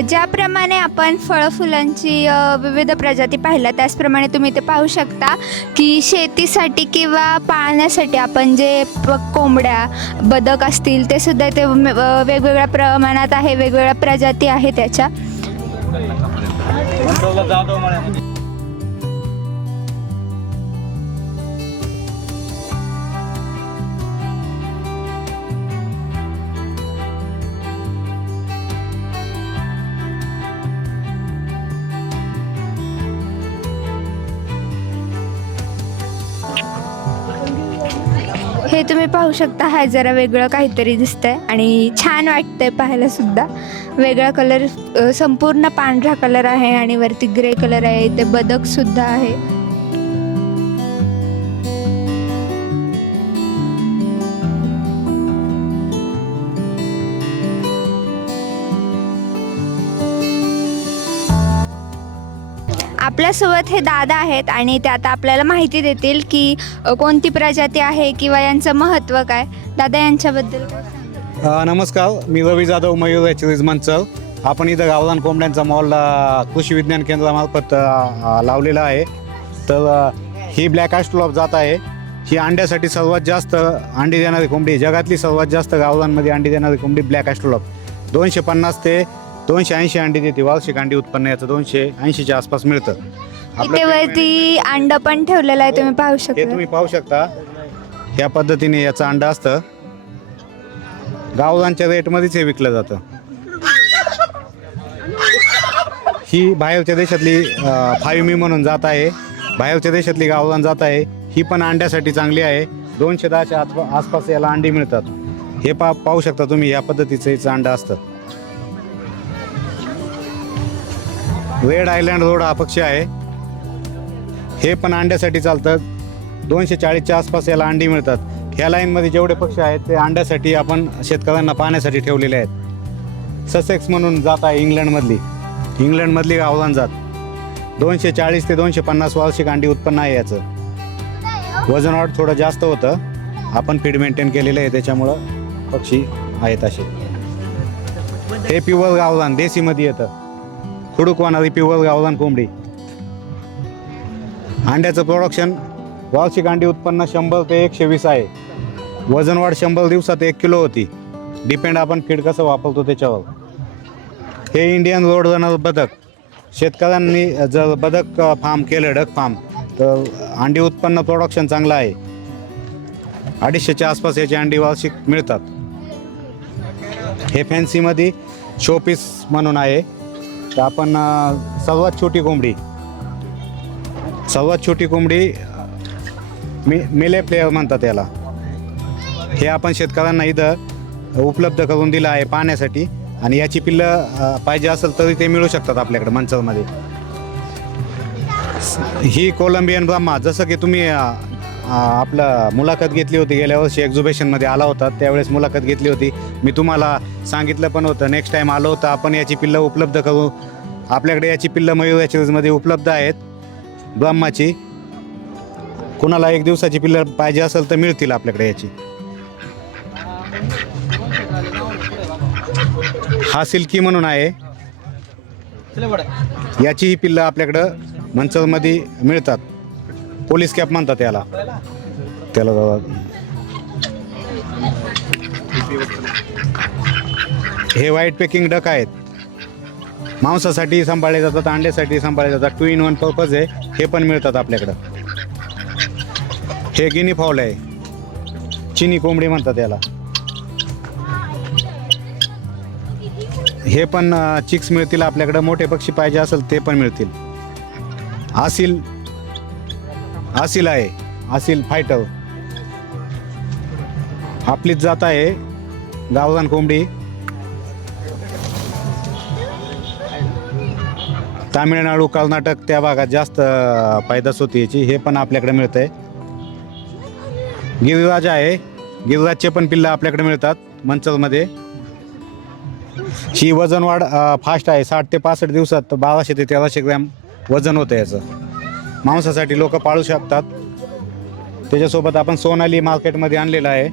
ज्याप्रमाणे आपण फळफुलांची विविध प्रजाती पाहिल्या त्याचप्रमाणे तुम्ही ते पाहू शकता की शेतीसाठी किंवा पाळण्यासाठी आपण जे कोंबड्या बदक असतील ते सुद्धा ते वेगवेगळ्या प्रमाणात आहे, वेगवेगळ्या प्रजाती आहे त्याच्या. हे तुम्ही पाहू शकता, हा जरा वेगळं काहीतरी दिसतंय आणि छान वाटतंय पाहायला सुद्धा. वेगळा कलर, संपूर्ण पांढरा कलर आहे आणि वरती ग्रे कलर आहे. ते बदक सुद्धा आहे. आपल्यासोबत हे दादा आहेत आणि ते आता आपल्याला माहिती देतील की कोणती प्रजाती आहे किंवा यांचं महत्त्व काय. दादा, यांच्याबद्दल काय सांगा? नमस्कार, मी रवी जाधव, मयूर हॅचरीज मंचर. आपण इथं गावरान कोंबड्यांचा मॉल कृषी विज्ञान केंद्रामार्फत लावलेला आहे. तर ही ब्लॅक ॲस्ट्रोलॉप जात आहे. ही अंड्यासाठी सर्वात जास्त अंडी देणारी कोंबडी, जगातली सर्वात जास्त गावरांमध्ये अंडी देणारी कोंबडी ब्लॅक ॲस्ट्रोलॉप. 250 ते 280 अंडी देते. वार्षिक अंडी उत्पन्न याचं 280च्या आसपास मिळतं. इथे वरती अंड पण ठेवलेलं आहे, तुम्ही पाहू हे शकता. तुम्ही पाहू शकता. ह्या पद्धतीने याचं अंड असतं. गावरांच्या रेटमध्येच हे विकलं जातं. ही बाहेरच्या देशातली फायुमी म्हणून जात आहे. बाहेरच्या देशातली गावरान जात आहे. ही पण अंड्यासाठी चांगली आहे. 210च्या आसपास याला अंडी मिळतात. हे पाहू शकता तुम्ही, या पद्धतीचं याचं अंड असतं. रेड आयलँड रोड हा पक्षी आहे. हे पण अंड्यासाठी चालतं. 240च्या आसपास याला अंडी मिळतात. ह्या लाईनमध्ये जेवढे पक्षी आहेत ते अंड्यासाठी आपण शेतकऱ्यांना पाहण्यासाठी ठेवलेले आहेत. ससेक्स म्हणून जात आहे इंग्लंडमधली गावरान जात. 240 ते 250 वार्षिक अंडी उत्पन्न आहे याचं. वजन वाढ थोडं जास्त होतं. आपण फीड मेंटेन केलेलं आहे, त्याच्यामुळं पक्षी आहेत असे. हे प्युअर गावरान देसीमध्ये येतं. खुडूकवाणारी प्युअर गावरान कोंबडी. अंड्याचं प्रोडक्शन वार्षिक अंडी उत्पन्न 100 ते 120 आहे. वजन वाढ 100 दिवसात 1 किलो होती. डिपेंड आपण फीड कसं वापरतो त्याच्यावर. हे इंडियन रोड रनर बदक. शेतकऱ्यांनी जर बदक फार्म केलं, डक फार्म, तर अंडी उत्पन्न प्रोडक्शन चांगलं आहे. 250च्या आसपास याची अंडी वार्षिक मिळतात. हे फॅन्सीमध्ये शोपीस म्हणून आहे. तर आपण सर्वात छोटी कोंबडी मेले प्लेयर म्हणतात याला. हे आपण शेतकऱ्यांना इथं उपलब्ध करून दिलं आहे पाहण्यासाठी. आणि याची पिल्लं पाहिजे असेल तरी ते मिळू शकतात आपल्याकडे मंचरमध्ये. ही कोलंबियन ब्रह्मा, जसं की तुम्ही आपलं मुलाखत घेतली होती गेल्या वर्षी, एक्झिबिशनमध्ये आला होता त्यावेळेस मुलाखत घेतली होती. मी तुम्हाला सांगितलं पण होतं नेक्स्ट टाईम आलो होतं आपण याची पिल्लं उपलब्ध करू. आपल्याकडे याची पिल्लं मयूर हॅचरीजमध्ये उपलब्ध आहेत ब्रह्माची. कुणाला 1 दिवसाची पिल्लं पाहिजे असेल तर मिळतील आपल्याकडे याची. हा सिल्की म्हणून आहे. याची ही पिल्लं आपल्याकडं मंचरमध्ये मिळतात. पोलीस कॅप म्हणतात त्याला. हे व्हाईट पेकिंग डक आहेत. मांसासाठी सांभाळले जातात, अंड्यासाठी सांभाळले जातात. 2 in 1 पर्पज आहे. हे पण मिळतात आपल्याकडं. हे गिनी फाउल आहे. चिनी कोंबडी म्हणतात याला. हे पण चिक्स मिळतील आपल्याकडं. मोठे पक्षी पाहिजे असेल ते पण मिळतील. आसिल आहे. आसिल फायटर आपलीच जात आहे गावरान कोंबडी. तामिळनाडू, कर्नाटक त्या भागात जास्त पैदास होती याची. हे पण आपल्याकडे मिळतं आहे. गिरिराज आहे. गिरिराजचे पण पिल्लं आपल्याकडे मिळतात मंचरमध्ये. ही वजन वाढ फास्ट आहे. 60 ते 65 दिवसात 1200 ते 1300 ग्रॅम वजन होतं याचं. मांसासाठी लोक पाळू शकतात. त्याच्यासोबत आपण सोनाली मार्केटमध्ये आणलेलं आहे.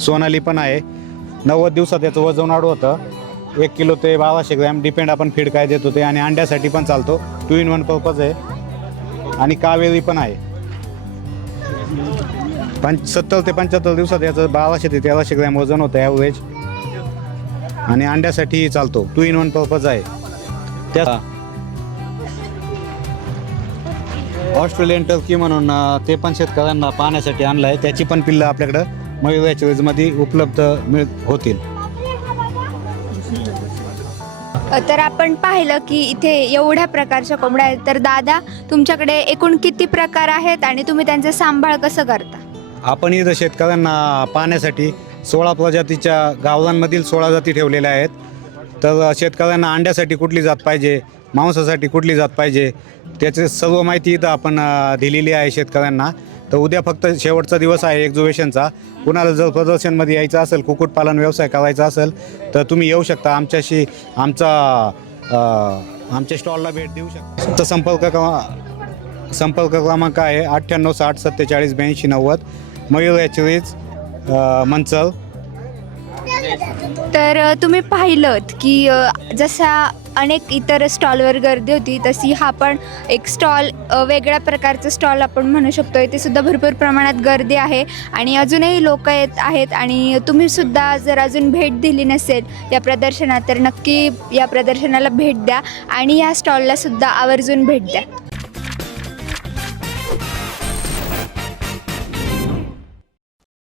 सोनाली पण आहे. 90 दिवसात याचं वजन वाढ होतं. 1 किलो ते 1200 ग्रॅम डिपेंड आपण फीड काय देतो ते, आणि अंड्यासाठी पण चालतो. 2 in 1 पर्पज आहे. आणि कावेरी पण आहे. 70 ते 75 दिवसात याचं 1200 ते 1300 ग्रॅम वजन होतं ॲव्हरेज. आणि अंड्यासाठीही चालतो. 2 in 1 पर्पज आहे. त्या ऑस्ट्रेलियन टर्की म्हणून ते पण शेतकऱ्यांना पाहण्यासाठी आणलं आहे. त्याची पण पिल्लं आपल्याकडं मयूर हॅचरीजमध्ये उपलब्ध होतील. तर आपण पाहिलं की इथे एवढ्या प्रकारच्या कोंबड्या आहेत. तर दादा, तुमच्याकडे एकूण किती प्रकार आहेत आणि तुम्ही त्यांचं सांभाळ कसं करता? आपण इथं शेतकऱ्यांना पाहण्यासाठी 16 प्रजातीच्या गावरांमधील 16 जाती ठेवलेल्या आहेत. तर शेतकऱ्यांना अंड्यासाठी कुठली जात पाहिजे, मांसासाठी कुठली जात पाहिजे, त्याची सर्व माहिती इथं आपण दिलेली आहे शेतकऱ्यांना. तर उद्या फक्त शेवटचा दिवस आहे एक्झिबिशनचा. कुणाला जर प्रदर्शनमध्ये यायचं असेल, कुक्कुटपालन व्यवसाय करायचा असेल तर तुम्ही येऊ शकता. आमच्याशी आमच्या स्टॉलला भेट देऊ शकता. तर संपर्क क्रमांक आहे 9860 47 82 90. मयूर हॅचरीज, मंचल. तर तुम्ही पाहिलं की जसा अनेक इतर स्टॉलवर गर्दी होती, तशी हा पण एक स्टॉल, वेगळ्या प्रकारचं स्टॉल आपण म्हणू शकतो. इथे सुद्धा भरपूर प्रमाणात गर्दी आहे आणि अजूनही लोक येत आहेत. आणि तुम्हीसुद्धा जर अजून भेट दिली नसेल या प्रदर्शनात तर नक्की या प्रदर्शनाला भेट द्या आणि या स्टॉलला सुद्धा आवर्जून भेट द्या.